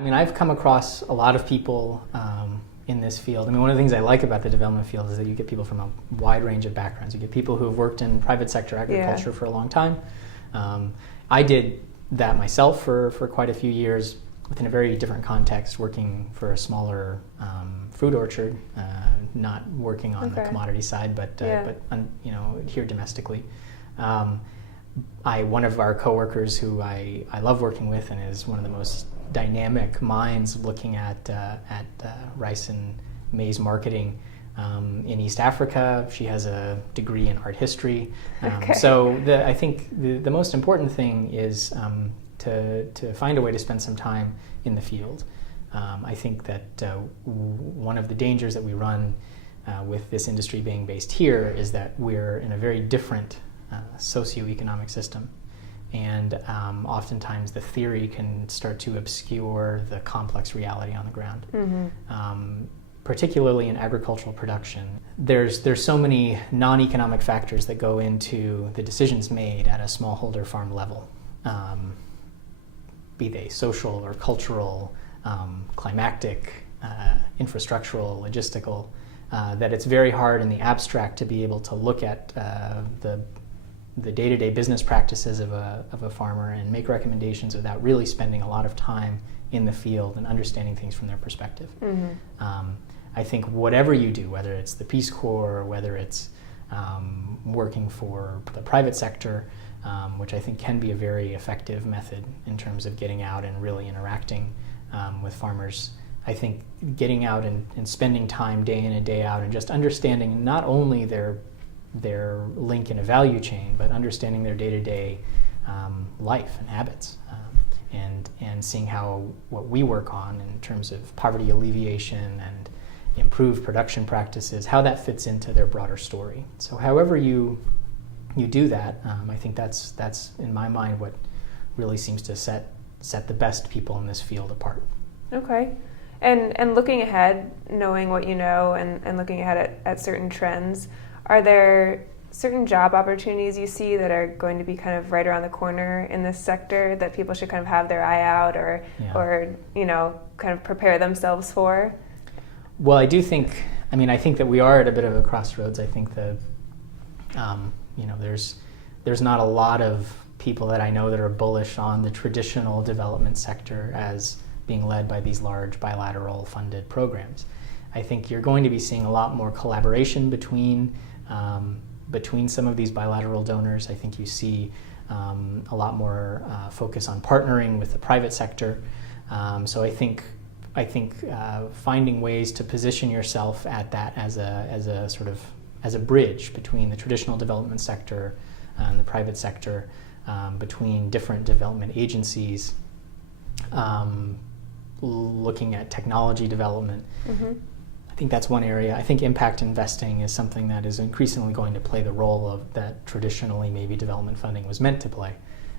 I mean, I've come across a lot of people in this field. I mean, one of the things I like about the development field is that you get people from a wide range of backgrounds. You get people who have worked in private sector agriculture for a long time. I did that myself for quite a few years within a very different context, working for a smaller fruit orchard, not working on the commodity side, but you know, here domestically. One of our coworkers who I love working with and is one of the most dynamic minds looking at rice and maize marketing in East Africa. She has a degree in art history. So I think the most important thing is to find a way to spend some time in the field. I think that one of the dangers that we run with this industry being based here is that we're in a very different socioeconomic system. And oftentimes the theory can start to obscure the complex reality on the ground. Particularly in agricultural production, there's so many non-economic factors that go into the decisions made at a smallholder farm level, be they social or cultural, climatic, infrastructural, logistical, that it's very hard in the abstract to be able to look at the day-to-day business practices of a farmer and make recommendations without really spending a lot of time in the field and understanding things from their perspective. I think whatever you do, whether it's the Peace Corps or whether it's working for the private sector, which I think can be a very effective method in terms of getting out and really interacting with farmers. I think getting out and spending time day in and day out and just understanding not only their link in a value chain, but understanding their day-to-day life and habits, and seeing how what we work on in terms of poverty alleviation and improved production practices, how that fits into their broader story. So however you do that, I think that's in my mind what really seems to set the best people in this field apart. Okay. And looking ahead, knowing what you know and looking ahead at certain trends, are there certain job opportunities you see that are going to be kind of right around the corner in this sector that people should kind of have their eye out or you know, kind of prepare themselves for? Well, I think that we are at a bit of a crossroads. I think that you know, there's not a lot of people that I know that are bullish on the traditional development sector as being led by these large bilateral funded programs. I think you're going to be seeing a lot more collaboration between some of these bilateral donors. I think you see a lot more focus on partnering with the private sector. So I think finding ways to position yourself at that as a bridge between the traditional development sector and the private sector, between different development agencies, looking at technology development. I think that's one area. I think impact investing is something that is increasingly going to play the role of that traditionally maybe development funding was meant to play.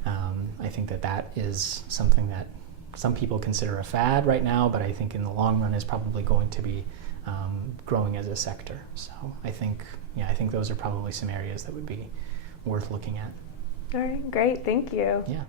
I think that is something that some people consider a fad right now, but I think in the long run is probably going to be growing as a sector. So I think those are probably some areas that would be worth looking at. All right, great, thank you. Yeah.